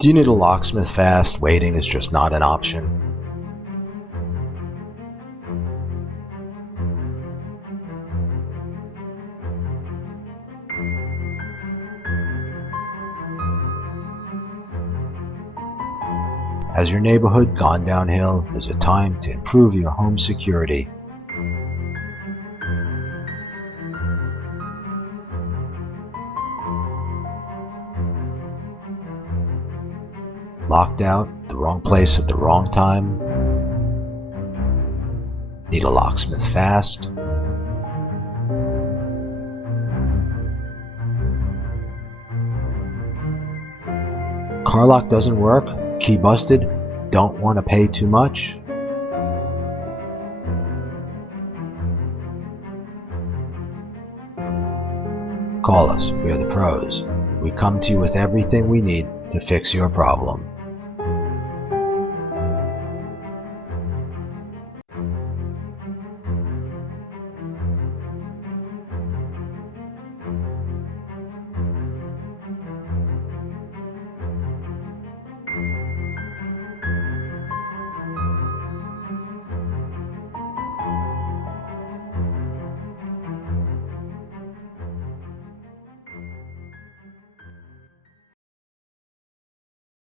Do you need a locksmith fast? Waiting is just not an option. Has your neighborhood gone downhill? Is it time to improve your home security? Locked out, the wrong place at the wrong time? Need a locksmith fast? Car lock doesn't work? Key busted? Don't want to pay too much? Call us, we are the pros. We come to you with everything we need to fix your problem.